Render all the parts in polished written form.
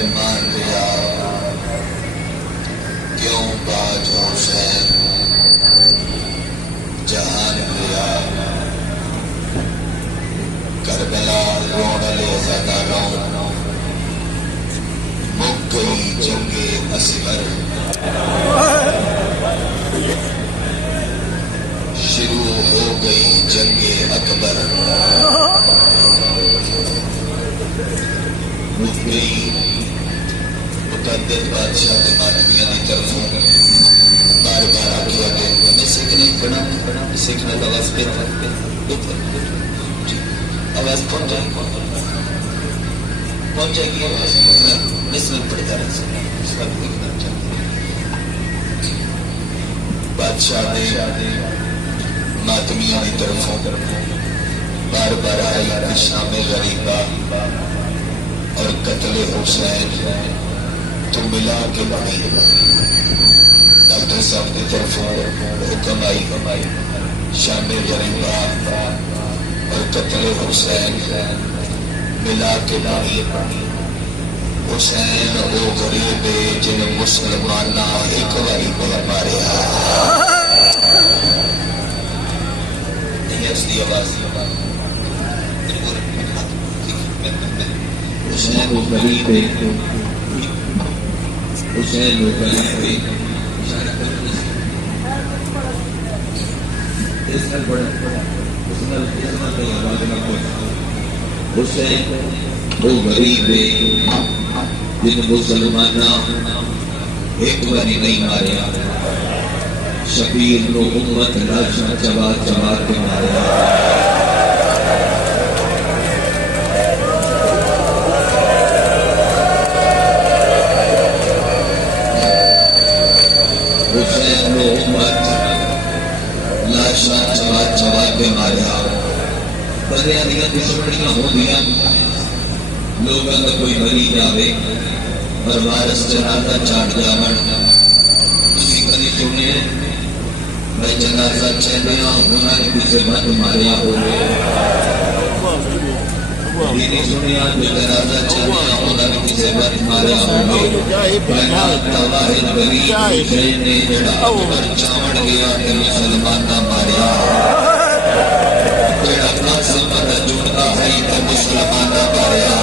فرمان دیا کیوں باج حسین جہان دیا کربلا رون لے زیادہ رون مک گئی جنگ اصغر شروع ہو گئی جنگ اکبر مک گئی مقدس بادشاہ کے ماتمیاں کی طرفوں بار بار آگیا گئے ہمیں سیکھنے پڑا سیکھنے کا آواز پہ آواز پہنچ جائے گی آواز میں پڑھتا رہ سکتا بادشاہ نے ماتمیاں کی طرفوں بار بار آئی شام غریبہ اور قتل حسین تو ملا کے بڑی ڈاکٹر صاحب کی طرفوں حکم آئی شام غریبہ اور قتل حسین ملا کے بڑی حسین وہ غریب جن مسلمانہ ایک باری کو ماریا اصلی آواز حسین وہ غریب ہے حسین وہ غریب ہے حسین وہ غریب ہے جن مسلمانہ ایک باری نہیں ماریا شبیر کو امت لاشاں چبا چبا کے ماریا حسین کو امت لاشاں چبا چبا کے ماریا بندیاں دیا دشمنیاں ہو دیا لوگوں کا کوئی مری جاوے اور وارث جنازہ چاٹ جاون تسی کدی سنیے میں جنازہ چہدیا انہوں نے کسے بند ماریا ہوئے نہیں سنیا جو جنازہ چہدیا انہوں نے کسے بند ماریا ہوئے بینات تواہد غریب حسین نے جڑا اکبر چاوڑ گیا کہ مسلمان نہ ماریا جڑا قاسم مدہ جوڑتا ہے کہ مسلمان نہ ماریا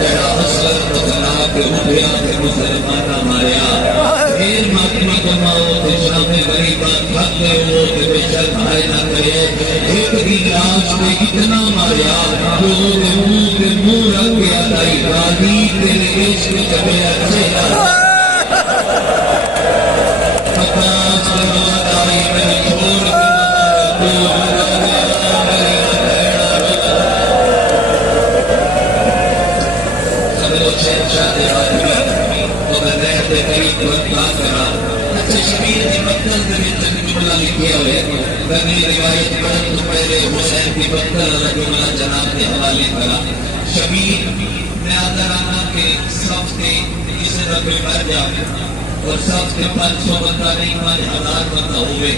جڑا حسن مدنا کے اٹھیا کہ مسلمان نہ ماریا پھر ماتمی کماؤ کہ شام غریبہ کھاتے ہو کہ بے شک آئے نہ کرے ایک ہی لاش پہ اتنا ماریا جو منہ کے منہ رکھ کے آئی راضی تیرے عشق جبے اچھے پتاس بات آئی میں چھوڑ شبیر کی مقتل کے جملہ لکھے ہوئے کرنی روایت پڑھن تو پہلے حسین کی مقتل اللہ جملہ جناب کے حوالے کرا شبیر میں آدھرانا کے صف کے کسی رکھے مر جاوے اور صف کے 500 بندہ نہیں 5000 بندہ ہوئے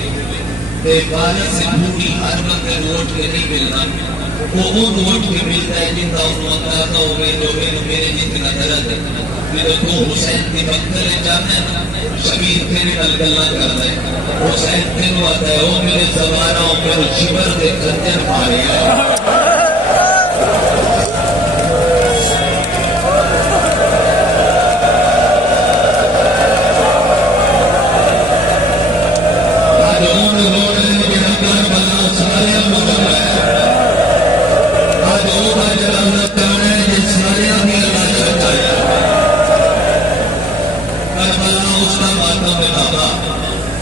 تے والد سے پوری ہر بندے ووٹ کے نہیں ملنا وہ ان ووٹ کے ملتا ہے جن کا انہوں اندازہ ہوئے جو میرے جتنا درد ہے میرے کو حسین کی مقتل جانا ہے شبیر تیرے گلگلہ کر رہے حسین تینو آتا ہے او میرے زمانہ میرے شبر دے خنجر مارے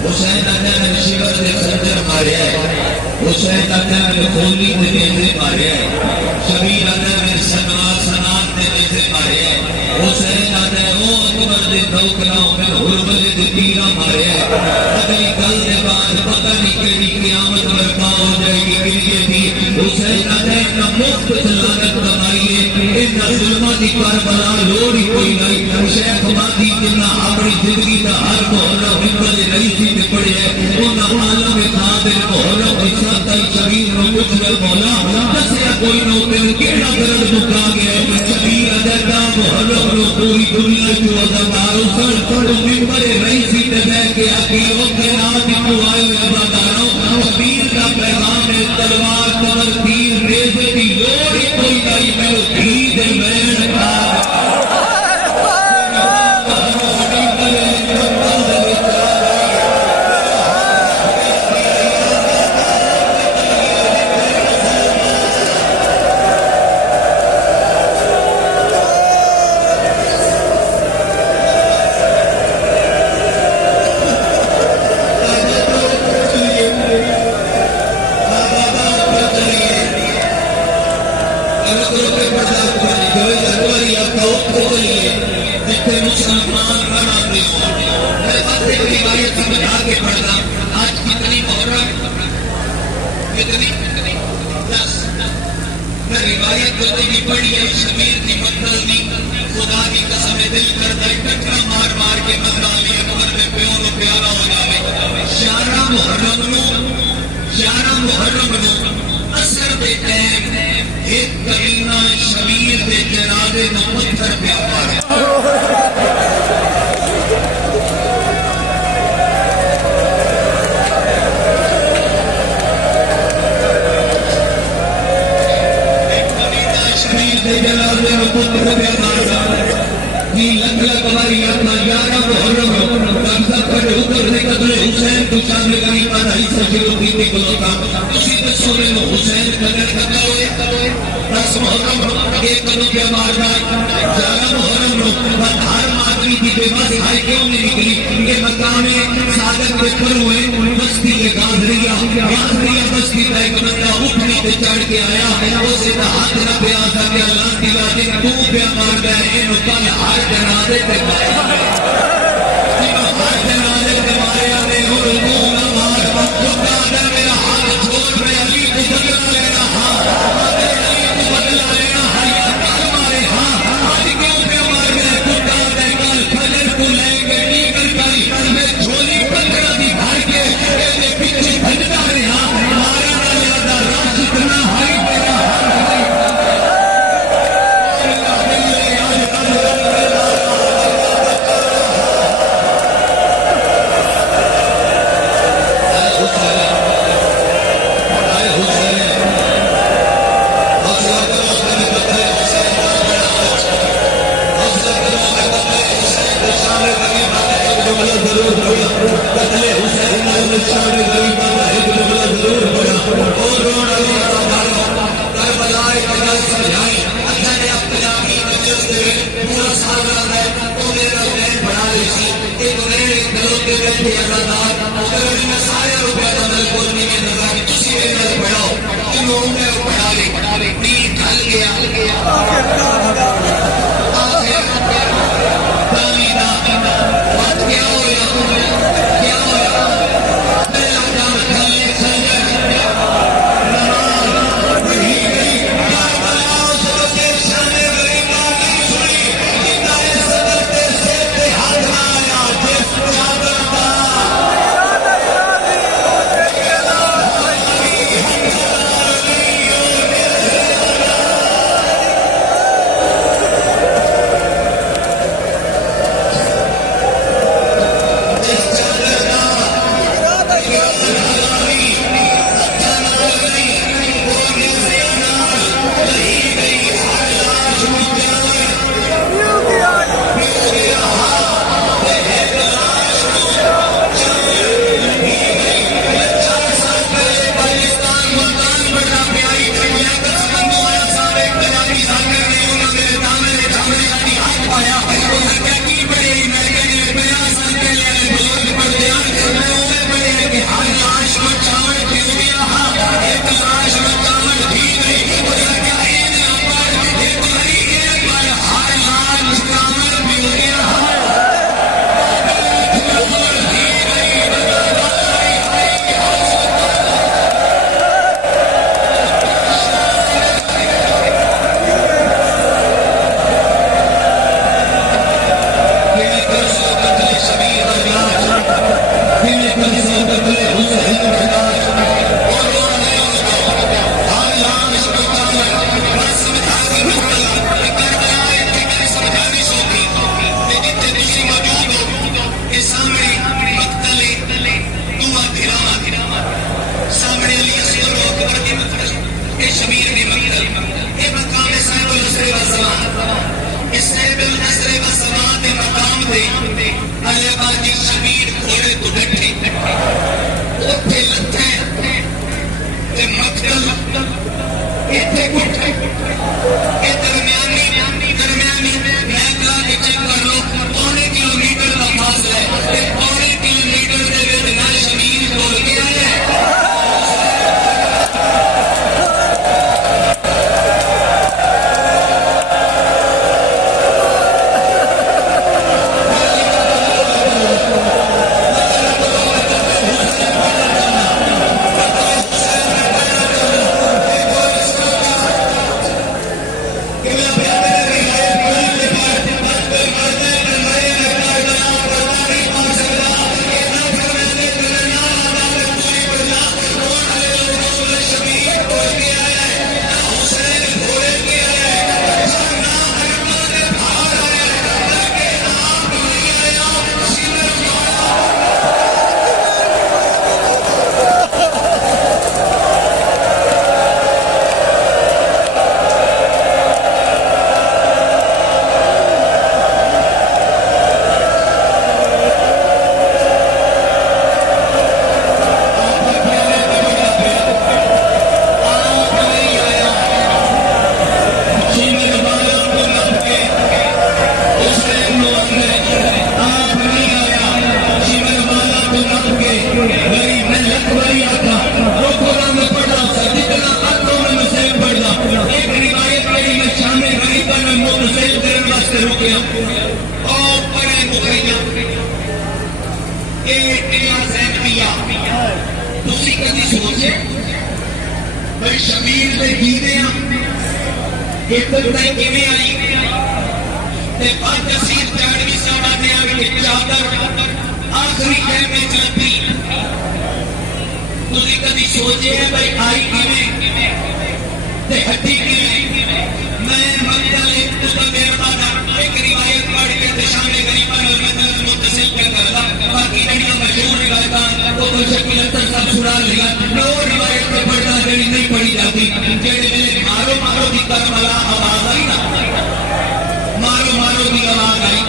حسین آتا ہے شیور سے خنجر مارے حسین آتا ہے کھولی سے نیزے مارے شبیر آتا ہے سنات سے نیزے مارے حسین آتا ہے او اکبر دے دوکلاؤں میں حربلے دے تیرہ مارے اگلی کل دے بعد پتہ نہیں کیڑی قیامت برپا ہو جائے گی کلیے تھی حسین آتا ہے اتنا مفت سلانت کمائیے اتنا ظلمہ دی کربلا لوڑی کوئی نہیں شیخ مادی جنہ اپنی زندگی کا ہر محلہ حمد نہیں سی پڑے انہاں عالم قادر محلہ قصہ تائی شبیر نو کچھ کر مولا دسیا کوئی نو تیرے کیڑا درد مکا گیا شبیر ادا محرم نو پوری دنیا چ عزادار سن ممبر رئیسی تے بیٹھ کے آکھی او کائنات کو آئے عزادارو شبیر کا پیغام ہے تلوار تمر تیر ریزے دی لوڑ کوئی نہیں میں دھی دے وین کا اس نے بالنصر و سماعت مقام دے علی باجی شبیر گھوڑے تو ڈٹھے اوتھے لتھے تے مقتل ایتھے کٹھے اے درمیانی میں کہا کہ چیک کر لو 1.5 کلومیٹر کا فاصلہ ہے تے 1.5 کلومیٹر دے وچ نہ شبیر ٹول کے آیا ہے شبیر دے دیدے ہیں ادھر تک کیویں آئی تے بعد تفسیر چاڑوی صاحب آتے ہیں کہ چادر آخری ٹائم میں چلتی تسی کبھی سوچے ہیں بھائی آئی کیویں تے ہٹی کیویں میں مقتل تو مہربان ایک روایت پڑھ کے تے شامل غریباں اور مدد متصل کر کردا باقی جڑیاں مشہور روایتاں وہ تو شکیل اختر صاحب سنا لیا نو روایت تے پڑھدا جڑی نہیں پڑھی جاتی جڑے ویلے مارو مارو دی کربلا آواز آئی نا مارو مارو دی آواز آئی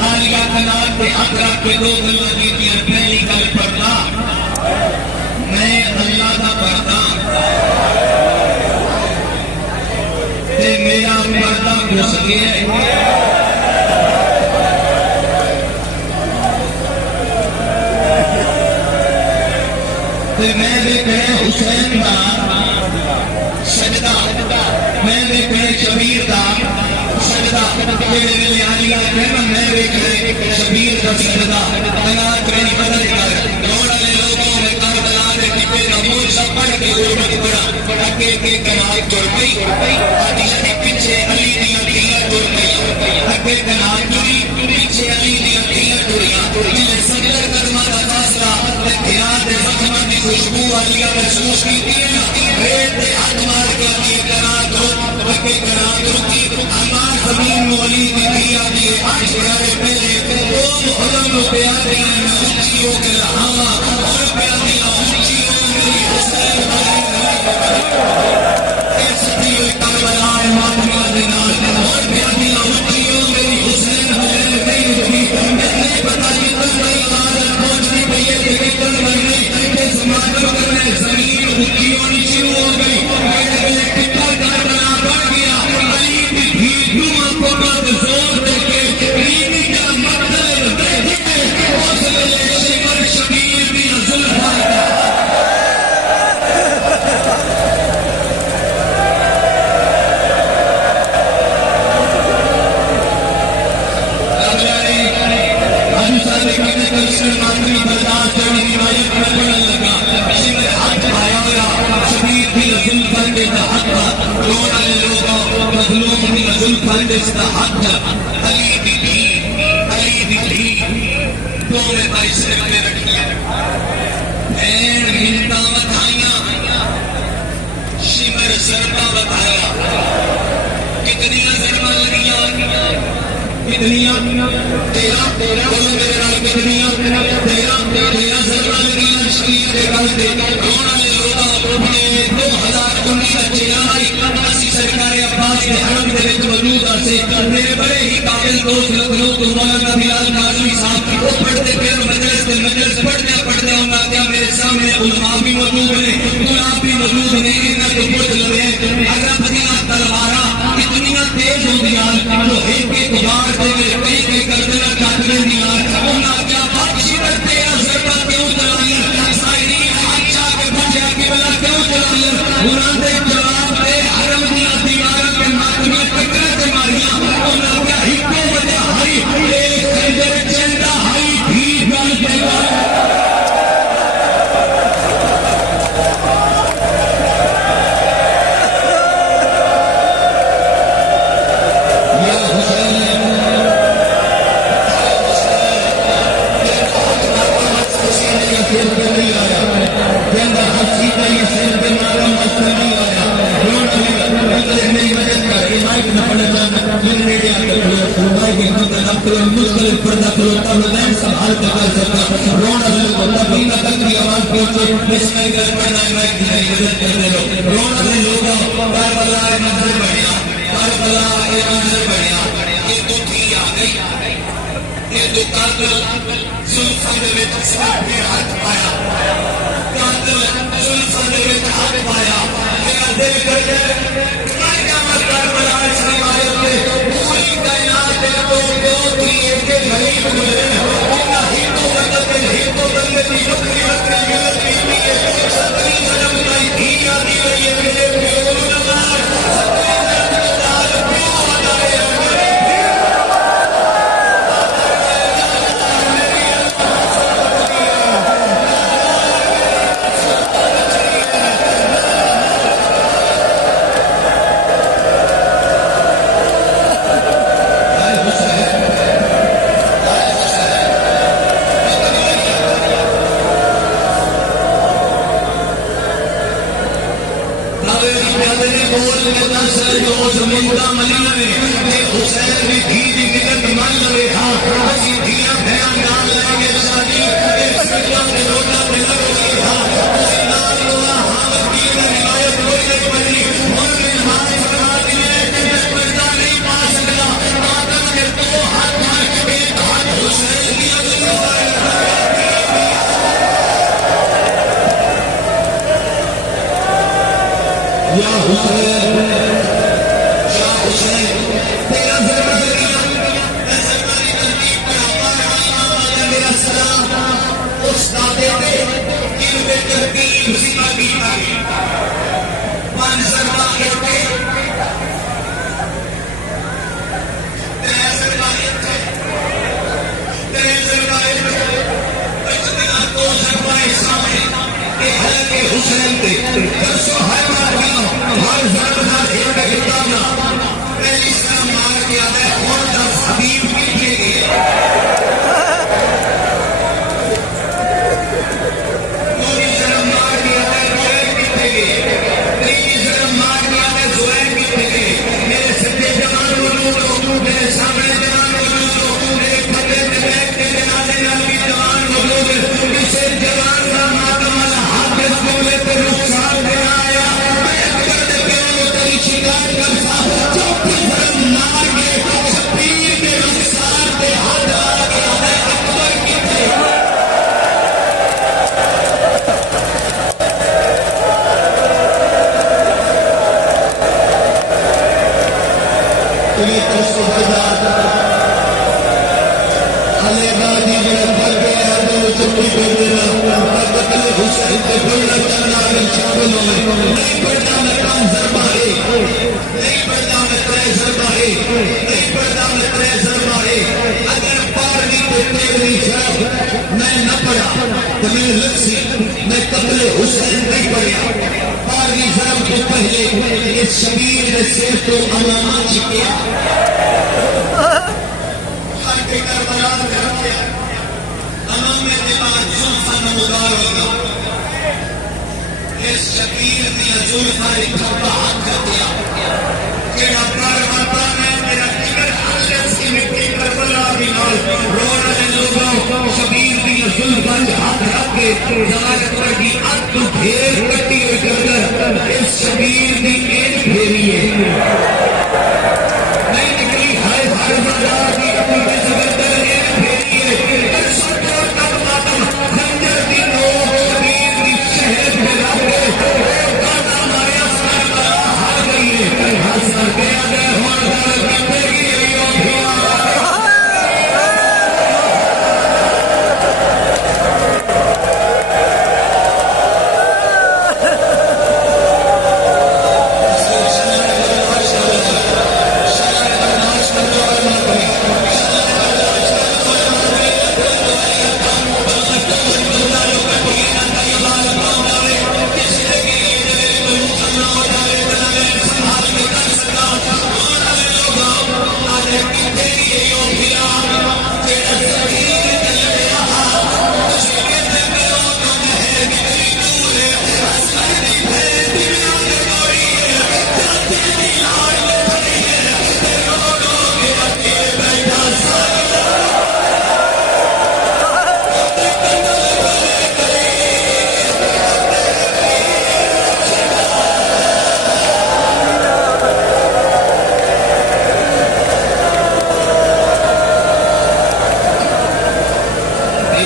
عالیہ کنار تے ہاتھ رکھ کے دو گلاں کیتیاں پہلی گل پڑھدا میں اللہ دا پڑھدا تے میرا پردہ گھس گیا ہے میں دیکھے حسین دا سجدہ میں دیکھے شبیر دا سجدہ جڑے ویلے عالیہ کہنا میں دیکھے شبیر دا سجدہ تنات میری مدد کر دوڑ والے لوگوں نے کربلا دے ٹپے دا مول سب پڑھ کے غربت پڑا اگے کے کنار ٹر گئی عادیہ دے پیچھے علی دیاں دھیاں ٹر گئی اگے کنار ٹری پیچھے علی دیاں دھیاں ٹریاں جلے سجدہ کرما دا فاصلہ دھیان دے زخماں دی خوشبو عالیہ محسوس کیتی ہے نا ریت دے ہاتھ مار کے علی کنار دو اگے کنار رکی ہمار زمین نو علی دی دھیا دی اشارے پہلے وہ محرم نو پیار دیا میں اونچی ہو کے رہاں اور پیار دیا اونچی ہو میری حسین ایس دی ہوئی کربلا ماتما دے نال اور پیار دیا اونچی ہو میری حسین حسین نہیں ہوئی میں نہیں پتا جتن بھائی آواز پہنچنی پہیے دیکھے کل بھائی زمین اونچی ہونی شروع ہو گئی میرے کتا کربلا بڑھ گیا علی کی بھیڑ دھواں کو بعد زور دے کے نیمی کا مقتل دے دے اس ویلے شمر شبیر بھی نزل بھائی برداشت روایت میں پڑھنے لگا شمر ہاتھ آیا ہوا شبیر بھی نزل بندے کا حق روڑ والے لوگوں مظلوم بھی نزل بندے کا حق علی بھی دو میں بھائی سر میں رکھیا بین منتاں بتائیاں شمر ضربہ بتایا کتنیاں ضربہ لگیاں کتنیاں تیرہ بولو میرے نال کتنیاں تیرہ ضربہ لگیاں شبیر دے گل تے روڑ والے لوگاں اپنے 2019 چلائی اسی سرکار عباس کے حرم دے وچ موجود آسے میرے بڑے ہی قابل دوست لکھنؤ تو مولانا بلال قادری صاحب وہ پڑھتے پھر مجلس پڑھتے ہوں گا کیا میرے سامنے علماء بھی موجود ہیں غلام بھی موجود ہیں انہیں تو پوچھ لگے اگر بدیاں تلوارا اتنی تیز ہو دیا جو ایک ایک بار دے ایک ایک گردن کاٹ لیں دیا انہیں کیا بخشی کرتے ہیں ضربہ کیوں چلائی سائری حادثہ کے بچے کی بلا کیوں چلائی انہوں نے جواب دے حرم دیا دیواروں کے ماتمی ٹکرے سے ماریاں انہوں کیا ہکو بجے ہائی ایک خنجر چندہ ہائی بھی گل کے مختلف پردہ کھلوتا ہوں سنبھال کے کر سکتا رونا دل کو تبینہ تک کی آواز پہنچے اس میں گر پڑھنا ہے میں کی عزت کرنے لو رونا دل لوگا کربلا منظر بڑھیا کربلا منظر بڑھیا یہ تو تھی آ گئی یہ تو قاتل زلفہ دے وچ ساتھ پہ ہاتھ پایا قاتل زلفہ دے وچ ہاتھ پایا میرا دل کر کے میں قیامت کربلا اس روایت پہ پوری کائنات ہے تو غریب گزرے انہا ہی تو بدل ہی تو بدل دی نکری بکری ملت بیتی ہے ستری جنم لائی تھی آدھی رہی میرے پیو نمار ستری جنم دار پیو آدھائے شبیر کی ایک پھیری ہے نہیں نکلی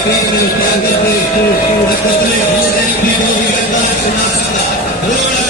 شبیر نے طاقت دی، قدرے ہونے کی وہ بھی اللہ سنا سکتا.